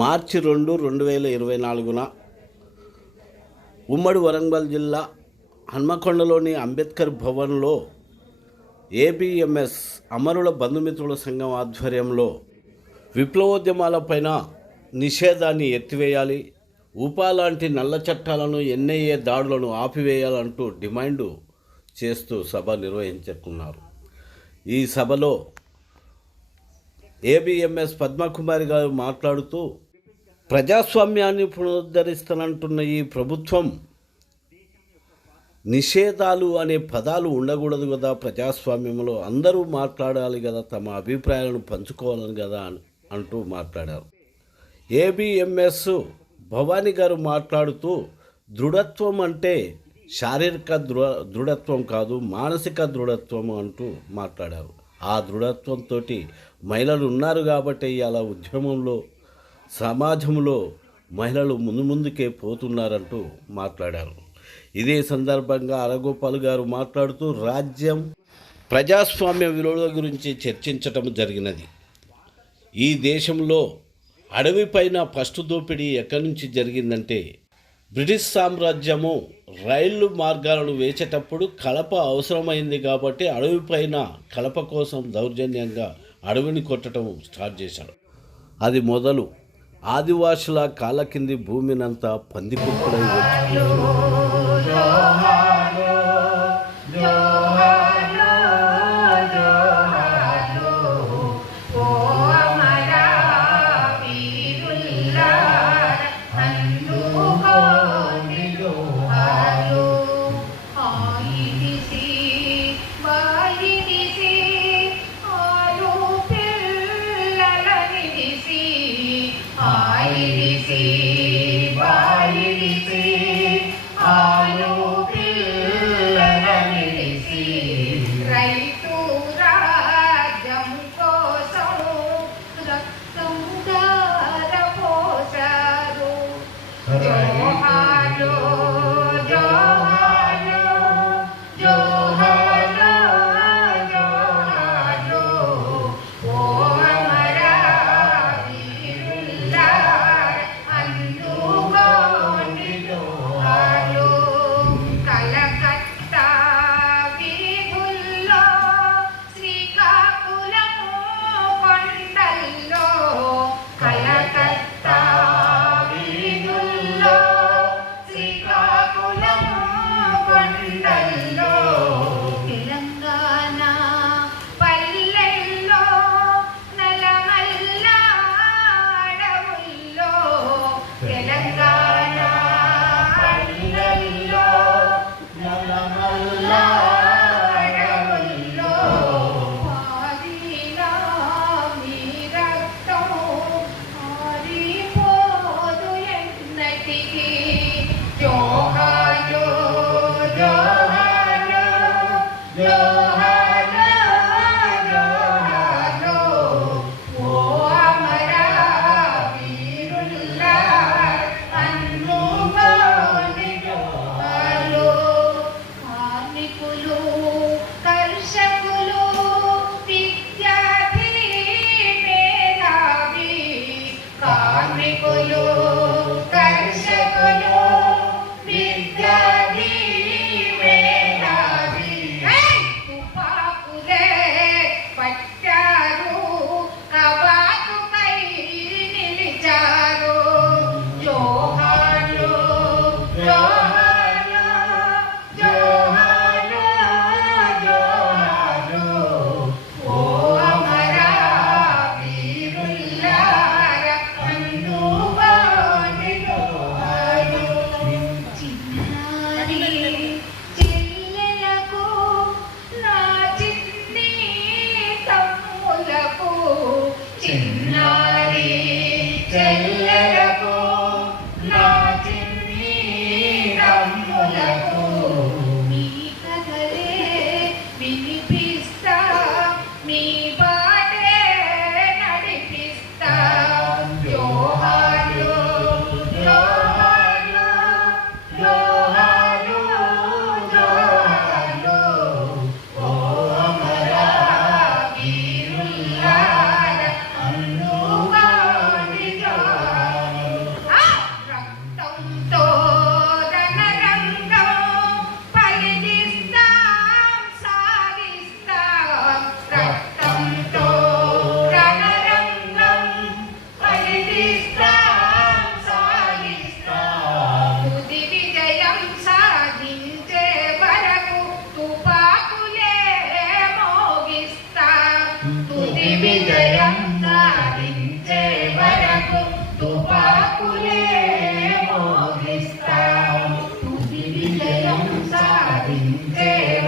మార్చి 2, 2024న ఉమ్మడి వరంగల్ జిల్లా హన్మకొండలోని అంబేద్కర్ భవన్లో ఏబిఎంఎస్ అమరుల బంధుమిత్రుల సంఘం ఆధ్వర్యంలో విప్లవోద్యమాలపైన నిషేధాన్ని ఎత్తివేయాలి, ఉపా లాంటి నల్ల చట్టాలను, ఎన్ఐఏ దాడులను ఆపివేయాలంటూ డిమాండు చేస్తూ సభ నిర్వహించుకున్నారు. ఈ సభలో ఏబిఎంఎస్ పద్మకుమారి గారు మాట్లాడుతూ, ప్రజాస్వామ్యాన్ని పునరుద్ధరిస్తానంటున్న ఈ ప్రభుత్వం నిషేధాలు అనే పదాలు ఉండకూడదు కదా, ప్రజాస్వామ్యంలో అందరూ మాట్లాడాలి కదా, తమ అభిప్రాయాలను పంచుకోవాలని కదా అంటూ మాట్లాడారు. ఏబిఎంఎస్ భవానీ గారు మాట్లాడుతూ, దృఢత్వం అంటే శారీరక దృఢత్వం కాదు, మానసిక దృఢత్వం అంటూ మాట్లాడారు. ఆ దృఢత్వంతో మహిళలు ఉన్నారు కాబట్టి అలా ఉద్యమంలో, సమాజంలో మహిళలు ముందుకే పోతున్నారంటూ మాట్లాడారు. ఇదే సందర్భంగా అరగోపాల్ గారు మాట్లాడుతూ, రాజ్యం, ప్రజాస్వామ్య విలువల గురించి చర్చించటం జరిగినది. ఈ దేశంలో అడవిపైన ఫస్ట్ దోపిడీ ఎక్కడి నుంచి జరిగిందంటే, బ్రిటిష్ సామ్రాజ్యము రైలు మార్గాలను వేసేటప్పుడు కలప అవసరమైంది కాబట్టి అడవిపైన కలప కోసం దౌర్జన్యంగా అడవిని కొట్టడం స్టార్ట్ చేశాడు. అది మొదలు ఆదివాసుల కాళ్ళ కింది భూమినంతా పందికొక్కులై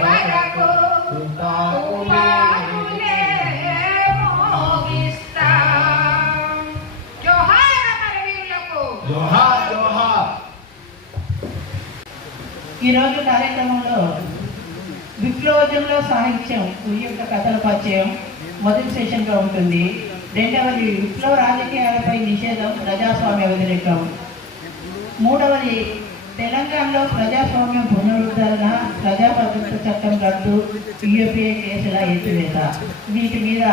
వరకు ఉపాకులే మోగిస్తా. జోహార్ అమరవీరులకు జోహార్ జోహార్. ఈరోజు కార్యక్రమంలో విప్లవోద్యమంలో సాహిత్యం యొక్క కథల పరిచయం మొదటి సెషన్గా ఉంటుంది. రెండవది విప్లవ రాజకీయాలపై నిషేధం, ప్రజాస్వామ్య వ్యతిరేకం. మూడవది తెలంగాణలో ప్రజాస్వామ్యం పునరుద్ధరణ, ప్రజాప్రభుత్వ చట్టం రద్దు, యూపీఏ కేసుల ఎత్తివేత. వీటి మీద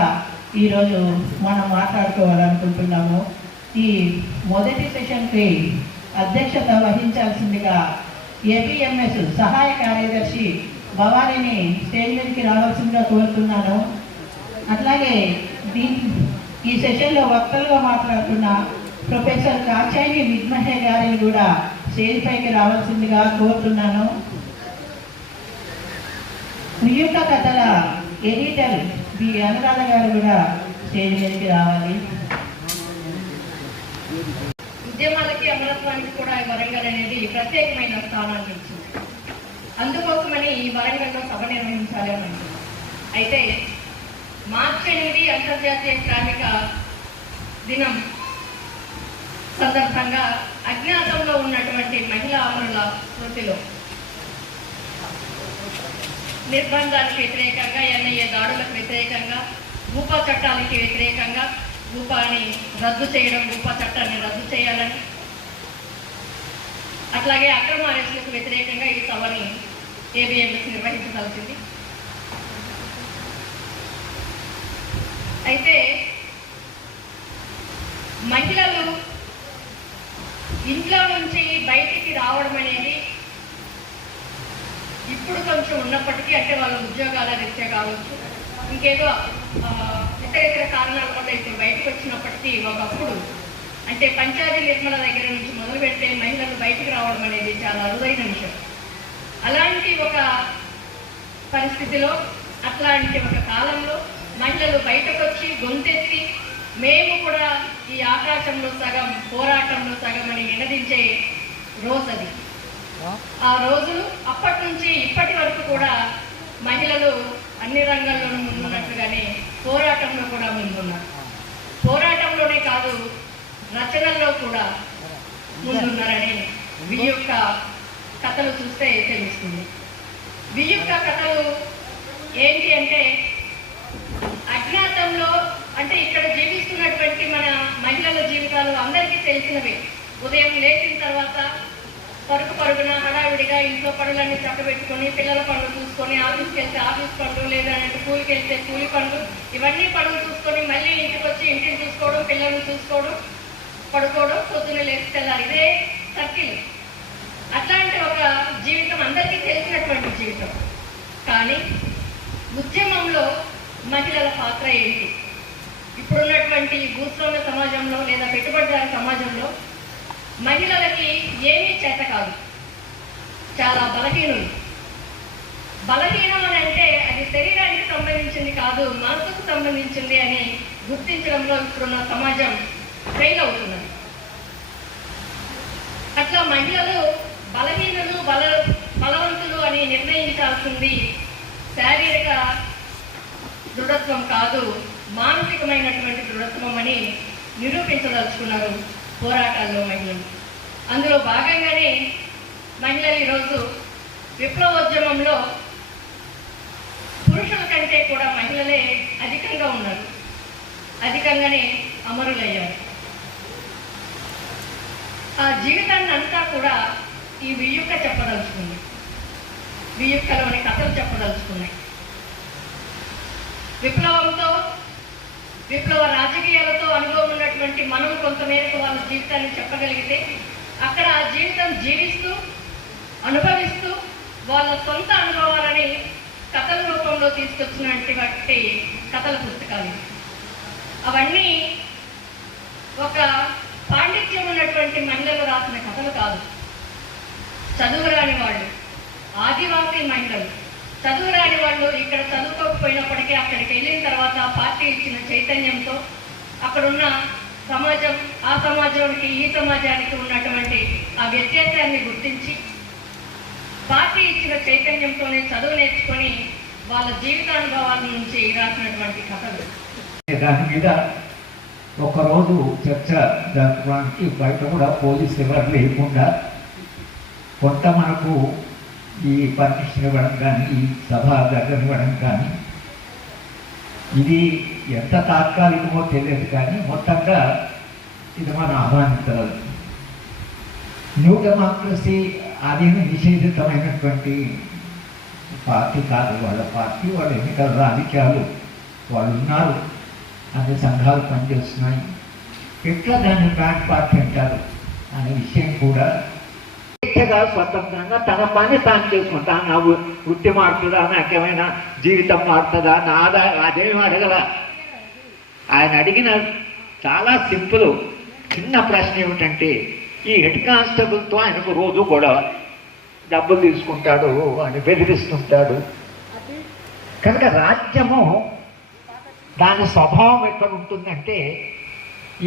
ఈరోజు మనం మాట్లాడుకోవాలనుకుంటున్నాము. ఈ మొదటి సెషన్కి అధ్యక్షత వహించాల్సిందిగా ఏపీఎంఎస్ సహాయ కార్యదర్శి భవానీని స్టేజ్ మీదకి రావాల్సిందిగా కోరుతున్నాను. అట్లాగే ఈ సెషన్లో వక్తలుగా మాట్లాడుతున్న ప్రొఫెసర్ కాచాయిని విద్మహే గారిని కూడా స్టేజ్ పైకి రావాల్సిందిగా కోరుతున్నాను. వియుక్త కథల ఎడిటర్ బి అనురాధ గారు కూడా స్టేజ్ మీదకి రావాలి. ఉద్యమాలకి అమరత్వానికి కూడా వరంగల్ అనేది ప్రత్యేకమైన స్థానాన్ని ఇచ్చింది. అందుకోసమని ఈ వరంగల్లో సభ నిర్వహించాలి అని అంటున్నాం. అయితే మార్చి 8 అంతర్జాతీయ శ్రామిక దినం సందర్భంగా అజ్ఞాతంలో ఉన్నటువంటి మహిళా అమరుల స్మృతిలో నిర్బంధానికి వ్యతిరేకంగా, ఎన్ఐఏ దాడులకు వ్యతిరేకంగా, భూపా చట్టాలకి వ్యతిరేకంగా భూపాని రద్దు చేయడం, భూపా చట్టాన్ని రద్దు చేయాలని, అట్లాగే అక్రమ అరెస్టులకు వ్యతిరేకంగా ఈ సభని ఏబిఎంఎస్ నిర్వహించవలసింది. అయితే మహిళలు ఇంట్లో నుంచి బయటికి రావడం అనేది ఇప్పుడు కొంచెం ఉన్నప్పటికీ, అంటే వాళ్ళ ఉద్యోగాల రీత్యా కావచ్చు, ఇంకేదో ఇతర కారణాల వల్ల ఇప్పుడు బయటకు వచ్చినప్పటికీ ఒకప్పుడు అంటే పంచాయతీ నిర్మల దగ్గర నుంచి మొదలు పెడితే మహిళలు బయటకు రావడం అనేది చాలా అరుదైన విషయం. అలాంటి ఒక పరిస్థితిలో, అట్లాంటి ఒక కాలంలో మహిళలు బయటకు వచ్చి గొంతెత్తి మేము కూడా ఈ ఆకాశంలో సగం, పోరాటంలో సగం అని నినదించే రోజు అది. ఆ రోజులు అప్పటి నుంచి ఇప్పటి వరకు కూడా మహిళలు అన్ని రంగాల్లోనూ ముందున్నట్టుగానే పోరాటంలో కూడా ముందున్నారు. పోరాటంలోనే కాదు, రచనల్లో కూడా ముందున్నారని వియుక్త కథలు చూస్తే తెలుస్తుంది. వియుక్త కథలు ఏంటి అంటే, అజ్ఞాతంలో అంటే ఇక్కడ జీవిస్తున్నటువంటి మన మహిళల జీవితాలు అందరికీ తెలిసినవే. ఉదయం లేచిన తర్వాత పరుగున హడావిడిగా ఇంట్లో పనులన్నీ చక్కబెట్టుకొని, పిల్లల పనులు చూసుకొని, ఆఫీస్కి వెళ్తే ఆఫీస్ పనులు, లేదంటే కూలికి వెళ్తే కూలి పనులు, ఇవన్నీ పనులు చూసుకొని మళ్ళీ ఇంటికి వచ్చి ఇంటిని చూసుకోవడం, పిల్లల్ని చూసుకోవడం, పడుకోవడం, పొద్దున్న లేచి తెల్లాలి, ఇదే సర్కిల్. అట్లాంటి ఒక జీవితం అందరికీ తెలిసినటువంటి జీవితం. కానీ ఉద్యమంలో మహిళల పాత్ర ఏంటి? ఇప్పుడున్నటువంటి భూస్వామ్య సమాజంలో లేదా పెట్టుబడిదారి సమాజంలో మహిళలకి ఏమీ చేత కాదు, చాలా బలహీనులు. బలహీనం అని అంటే అది శరీరానికి సంబంధించింది కాదు, మనసుకు సంబంధించింది అని గుర్తించడంలో ఇప్పుడున్న సమాజం ఫెయిల్ అవుతున్నది. అట్లా మహిళలు బలహీనులు, బలవంతులు అని నిర్ణయించాల్సింది శారీరక దృఢత్వం కాదు, మానసికమైనటువంటి దృఢత్వం అని నిరూపించదలుచుకున్నారు పోరాటాల్లో మహిళలు. అందులో భాగంగానే మహిళలు ఈరోజు విప్లవోద్యమంలో పురుషుల కంటే కూడా మహిళలే అధికంగా ఉన్నారు, అధికంగానే అమరులయ్యారు. ఆ జీవితాన్ని అంతా కూడా ఈ వియుక్త చెప్పదలుచుకుంది, వియుక్తలోని కథలు చెప్పదలుచుకున్నాయి. విప్లవంతో, విప్లవ రాజకీయాలతో అనుభవం ఉన్నటువంటి మనం కొంతమేరకు వాళ్ళ జీవితాన్ని చెప్పగలిగితే, అక్కడ ఆ జీవితం జీవిస్తూ అనుభవిస్తూ వాళ్ళ సొంత అనుభవాలని కథల రూపంలో తీసుకొచ్చినటువంటి కథల పుస్తకాలు. అవన్నీ ఒక పాండిత్యం ఉన్నటువంటి మహిళలు రాసిన కథలు కాదు. చదువురాని వాళ్ళు, ఆదివాసీ మహిళలు, చదువురాని వాళ్ళు ఇక్కడ చదువుకోకపోయినప్పటికీ అక్కడికి వెళ్ళిన తర్వాత పార్టీ ఇచ్చిన చైతన్యంతో అక్కడున్న సమాజం, ఆ సమాజానికి ఈ సమాజానికి ఉన్నటువంటి ఆ వ్యత్యాసాన్ని గుర్తించి పార్టీ ఇచ్చిన చైతన్యంతోనే చదువు నేర్చుకొని వాళ్ళ జీవితానుభవాల నుంచి రాసినటువంటి కథలు. దాని మీద ఒకరోజు చర్చ జరపడానికి బయట కూడా పోలీసు ఎవరు లేకుండా కొంత మనకు ఈ పర్మిషన్ ఇవ్వడం కానీ ఈ సభ జరగనివ్వడం కానీ ఇది ఎంత తాత్కాలికమో తెలియదు కానీ మొత్తంగా ఇది మన ఆహ్వానించగలదు. న్యూ డెమోక్రసీ అది నిషేధితమైనటువంటి పార్టీ కాదు. వాళ్ళ పార్టీ వాళ్ళ ఎన్నికల రాజకీయాలు వాళ్ళు ఉన్నారు, అన్ని సంఘాలు పనిచేస్తున్నాయి. ఎట్లా దాన్ని బ్రాండ్ పార్టీ అంటారు అనే విషయం కూడా స్వేచ్ఛగా స్వతంత్రంగా తన పని తాను చేసుకుంటా. నా వృత్తి మారుతుందా, నాకేమైనా జీవితం మారుతుందా, నా అదేమి అడగల. ఆయన అడిగిన చాలా సింపుల్ చిన్న ప్రశ్న ఏమిటంటే, ఈ హెడ్ కానిస్టేబుల్తో ఆయనకు రోజు గొడవ, డబ్బులు తీసుకుంటాడు అని బెదిరిస్తుంటాడు. కనుక రాజ్యము దాని స్వభావం ఎక్కడ ఉంటుందంటే,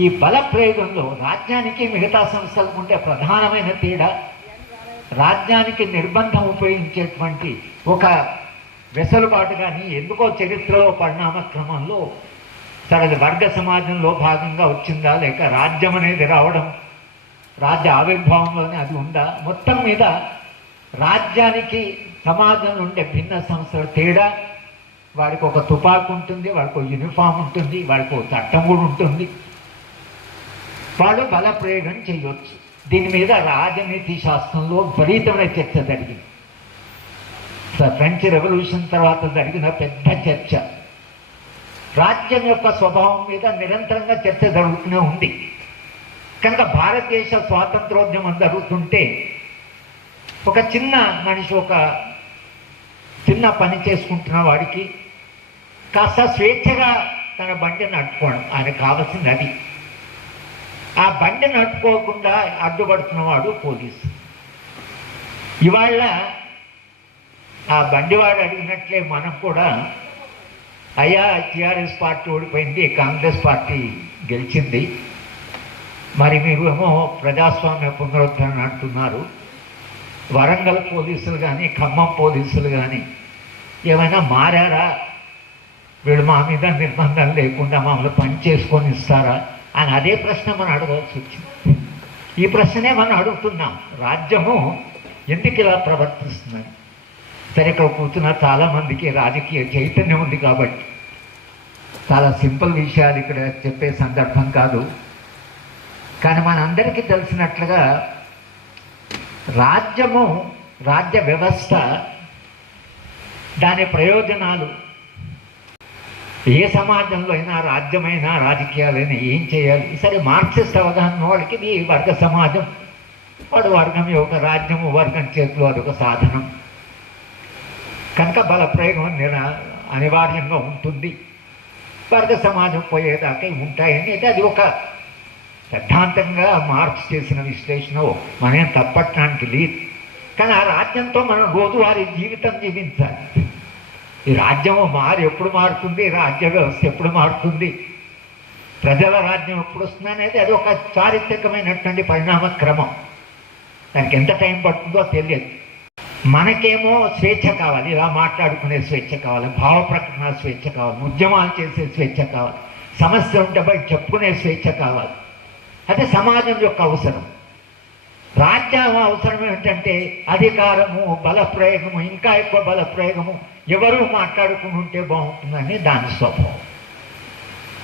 ఈ బల ప్రయోగంలో రాజ్యానికి మిగతా సంస్థలకు ఉంటే ప్రధానమైన తేడా, రాజ్యానికి నిర్బంధం ఉపయోగించేటువంటి ఒక వెసులుబాటు కానీ ఎందుకో చరిత్రలో పరిణామ క్రమంలో సరే వర్గ సమాజంలో భాగంగా వచ్చిందా, లేక రాజ్యం అనేది రావడం రాజ్య ఆవిర్భావంలోనే అది ఉందా, మొత్తం మీద రాజ్యానికి సమాజంలో ఉండే భిన్న సంస్థల తేడా, వాడికి ఒక తుపాకు ఉంటుంది, వాడికి ఒక యూనిఫామ్ ఉంటుంది, వాడికి ఒక చట్టం కూడా ఉంటుంది, వాడు బల ప్రయోగం చేయవచ్చు. దీని మీద రాజనీతి శాస్త్రంలో విపరీతమైన చర్చ జరిగింది. ఫ్రెంచ్ రెవల్యూషన్ తర్వాత జరిగిన పెద్ద చర్చ రాజ్యం యొక్క స్వభావం మీద నిరంతరంగా చర్చ జరుగుతూనే ఉంది. కనుక భారతదేశ స్వాతంత్రోద్యమం జరుగుతుంటే ఒక చిన్న మనిషి ఒక చిన్న పని చేసుకుంటున్న వాడికి కాస్త స్వేచ్ఛగా తన బండి నడుపుకోవడం ఆయనకు కావాల్సింది అది. ఆ బండి నడుపుకోకుండా అడ్డుపడుతున్నవాడు పోలీసు. ఇవాళ ఆ బండివాడు అడిగినట్లే మనం కూడా, అయ్యా టీఆర్ఎస్ పార్టీ ఓడిపోయింది, కాంగ్రెస్ పార్టీ గెలిచింది, మరి మీరు ఏమో ప్రజాస్వామ్య పునరుద్ధరణ అంటున్నారు, వరంగల్ పోలీసులు కానీ ఖమ్మం పోలీసులు కానీ ఏమైనా మారారా, వీళ్ళు మా మీద నిర్బంధం లేకుండా మమ్మల్ని పని చేసుకొని ఇస్తారా అని అదే ప్రశ్న మనం అడగాల్సి వచ్చింది. ఈ ప్రశ్నే మనం అడుగుతున్నాం, రాజ్యము ఎందుకు ఇలా ప్రవర్తిస్తుందని. సరే, ఇక్కడ కూర్చున్న చాలామందికి రాజకీయ చైతన్యం ఉంది కాబట్టి చాలా సింపుల్ విషయాలు ఇక్కడ చెప్పే సందర్భం కాదు. కానీ మనందరికీ తెలిసినట్లుగా రాజ్యము, రాజ్య వ్యవస్థ, దాని ప్రయోజనాలు ఏ సమాజంలో అయినా, రాజ్యమైనా రాజకీయాలైనా ఏం చేయాలి. సరే, మార్క్సిస్ట్ అవగాహన వాడికి ఇది వర్గ సమాజం, వాడు వర్గం యొక్క రాజ్యము వర్గం చేతిలో అదొక సాధనం, కనుక బల ప్రయోగం అనివార్యంగా ఉంటుంది, వర్గ సమాజం పోయేదాకా ఉంటాయని అయితే అది ఒక సిద్ధాంతంగా మార్క్స్ చేసిన విశ్లేషణ మనం తప్పట్టడానికి లేదు. కానీ ఆ రాజ్యంతో మనం రోజువారీ జీవితం జీవించాలి. ఈ రాజ్యం ఎప్పుడు మారుతుంది, రాజ్య వ్యవస్థ ఎప్పుడు మారుతుంది, ప్రజల రాజ్యం ఎప్పుడు వస్తుంది అనేది అది ఒక చారిత్రకమైనటువంటి పరిణామ క్రమం. దానికి ఎంత టైం పడుతుందో తెలియదు. మనకేమో స్వేచ్ఛ కావాలి, ఇలా మాట్లాడుకునే స్వేచ్ఛ కావాలి, భావ ప్రకటన స్వేచ్ఛ కావాలి, ఉద్యమాలు చేసే స్వేచ్ఛ కావాలి, సమస్య ఉంటే బయట చెప్పుకునే స్వేచ్ఛ కావాలి. అదే సమాజం యొక్క అవసరం. రాజ్యం అవసరం ఏంటంటే అధికారము, బల ప్రయోగము, ఇంకా ఎక్కువ బల ప్రయోగము, ఎవరు మాట్లాడుకుని ఉంటే బాగుంటుందని దాని స్వభావం.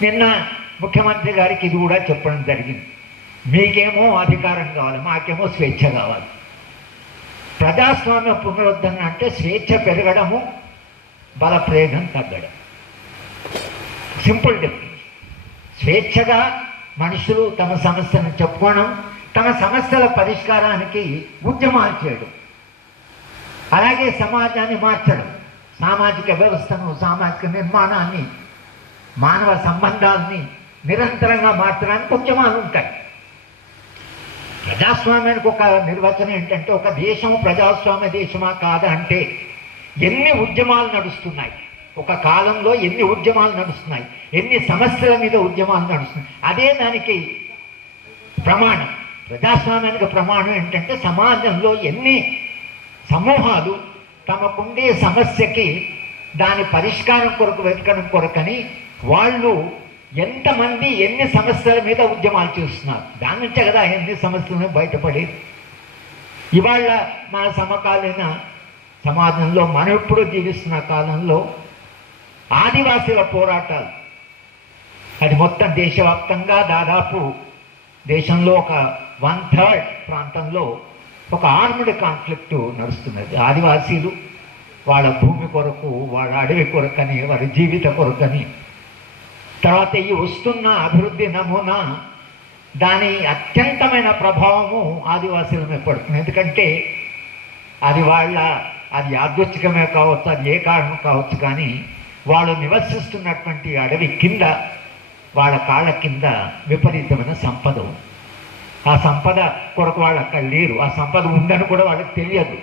నిన్న ముఖ్యమంత్రి గారికి ఇది కూడా చెప్పడం జరిగింది, మీకేమో అధికారం కావాలి, మాకేమో స్వేచ్ఛ కావాలి. ప్రజాస్వామ్య పునరుద్ధరణ అంటే స్వేచ్ఛ పెరగడము, బల ప్రయోగం తగ్గడం. Simple difference. స్వేచ్ఛగా మనుషులు తమ సమస్యను చెప్పుకోవడం, తమ సమస్యల పరిష్కారానికి ఉద్యమాలు చేయడం, అలాగే సమాజాన్ని మార్చడం, సామాజిక వ్యవస్థను, సామాజిక నిర్మాణాన్ని, మానవ సంబంధాలని నిరంతరంగా మార్చడానికి ఉద్యమాలు ఉంటాయి. ప్రజాస్వామ్యానికి ఒక నిర్వచనం ఏంటంటే, ఒక దేశం ప్రజాస్వామ్య దేశమా కాదా అంటే ఎన్ని ఉద్యమాలు నడుస్తున్నాయి, ఒక కాలంలో ఎన్ని ఉద్యమాలు నడుస్తున్నాయి, ఎన్ని సమస్యల మీద ఉద్యమాలు నడుస్తున్నాయి, అదే దానికి ప్రమాణం. ప్రజాస్వామ్యానికి ప్రమాణం ఏంటంటే సమాజంలో ఎన్ని సమూహాలు తమకుండే సమస్యకి దాని పరిష్కారం కొరకు వెతకడం కొరకని వాళ్ళు ఎంతమంది ఎన్ని సమస్యల మీద ఉద్యమాలు చేస్తున్నారు. దాని నుంచే కదా ఎన్ని సమస్యలను బయటపడేది. ఇవాళ మన సమకాలీన సమాజంలో మనం ఎప్పుడూ జీవిస్తున్న కాలంలో ఆదివాసీల పోరాటాలు, అది మొత్తం దేశవ్యాప్తంగా దాదాపు దేశంలో ఒక 1/3 ప్రాంతంలో ఒక ఆర్మ్డ్ కాన్ఫ్లిక్ట్ నడుస్తున్నది. ఆదివాసీలు వాళ్ళ భూమి కొరకు, వాళ్ళ అడవి కొరకని, వారి జీవిత కొరకని. తర్వాత ఈ వస్తున్న అభివృద్ధి నమూనా దాని అత్యంతమైన ప్రభావము ఆదివాసీల మీద పడుతుంది. ఎందుకంటే అది యాదృచ్ఛికమే కావచ్చు, అది ఏ కారణం కావచ్చు, కానీ వాళ్ళు నివసిస్తున్నటువంటి అడవి కింద, వాళ్ళ కాళ్ళ కింద విపరీతమైన సంపద ఉంది. ఆ సంపద కొరకు వాళ్ళు అక్కడ లేరు. ఆ సంపద ఉందని కూడా వాళ్ళకి తెలియదు.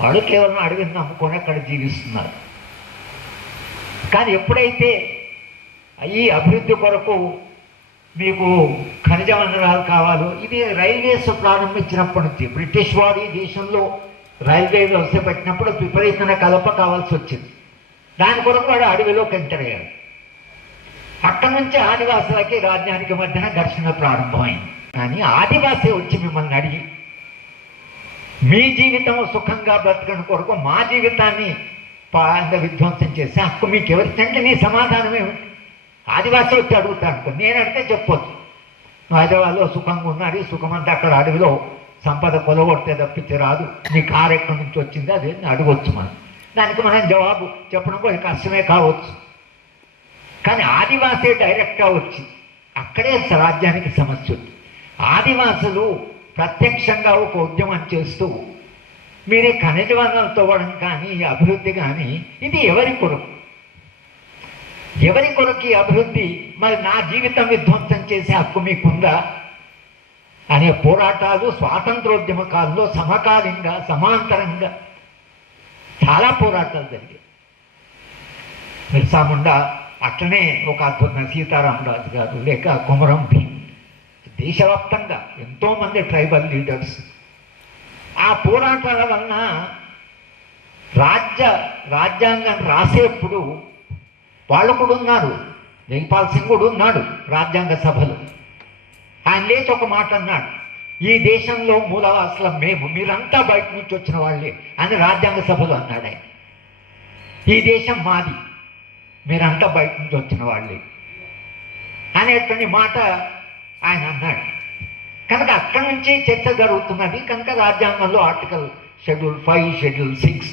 వాళ్ళు కేవలం అడవిని నమ్ముకొని అక్కడ జీవిస్తున్నారు. కానీ ఎప్పుడైతే ఈ అభివృద్ధి కొరకు మీకు ఖనిజ వనరులు కావాలో, ఇది రైల్వేస్ ప్రారంభించినప్పటి నుంచి బ్రిటిష్ వారు ఈ దేశంలో రైల్వే వ్యవస్థ పెట్టినప్పుడు విపరీతమైన కలప కావాల్సి వచ్చింది. దాని కొరకు వాడు అడవిలోకి ఎంటర్ అయ్యాడు. అక్కడి నుంచి ఆదివాసులకి రాజ్యానికి మధ్యన ఘర్షణ ప్రారంభమైంది. కానీ ఆదివాసి వచ్చి మిమ్మల్ని అడిగి మీ జీవితం సుఖంగా బ్రతకడం కొరకు మా జీవితాన్ని విధ్వంసం చేసే హక్కు మీకు ఎవరికంటే నీ సమాధానం ఏమిటి? ఆదివాసి వచ్చి అడుగుతాను. నేను అడిగితే చెప్పొచ్చు, నువ్వు హైదరాబాద్లో సుఖంగా ఉన్నాడు, ఈ సుఖమంతా అక్కడ అడవిలో సంపద కొలగొడితే తప్పించి రాదు, నీ కారు ఎక్కడి నుంచి వచ్చింది అదే అడగొచ్చు. దానికి మనం జవాబు చెప్పడం కూడా కష్టమే కావచ్చు. కానీ ఆదివాసీ డైరెక్ట్గా వచ్చి అక్కడే రాజ్యానికి సమస్య ఉంది. ఆదివాసులు ప్రత్యక్షంగా ఒక ఉద్యమం చేస్తూ మీరే ఖనిజ వనరులు తవ్వడం కానీ, ఈ అభివృద్ధి కానీ ఇది ఎవరి కొరకు? ఎవరి కొరకు ఈ అభివృద్ధి? మరి నా జీవితం విధ్వంసం చేసే హక్కు మీకుందా అనే పోరాటాలు స్వాతంత్రోద్యమ కాలంలో సమకాలీనంగా, సమాంతరంగా చాలా పోరాటాలు జరిగాయి. బిర్సా ముండా, అట్లనే ఒక అద్భుతమైన సీతారామరాజు గారు, లేక కొమరం భీమ్, దేశవ్యాప్తంగా ఎంతోమంది ట్రైబల్ లీడర్స్. ఆ పోరాటాల వలన రాజ్యాంగం రాసేప్పుడు వాళ్ళు కూడా ఉన్నారు. జైపాల్ సింగ్ కూడా ఉన్నాడు రాజ్యాంగ సభలో. ఆయన లేచి ఒక మాట అన్నాడు, ఈ దేశంలో మూలవాసులం మేము, మీరంతా బయట నుంచి వచ్చిన వాళ్ళే అని రాజ్యాంగ సభలో అన్నాడు ఆయన. ఈ దేశం మాది, మీరంతా బయట నుంచి వచ్చిన వాళ్ళే అనేటువంటి మాట ఆయన అన్నాడు. కనుక అక్కడి నుంచి చర్చ జరుగుతున్నది. కనుక రాజ్యాంగంలో ఆర్టికల్ షెడ్యూల్ 5, షెడ్యూల్ 6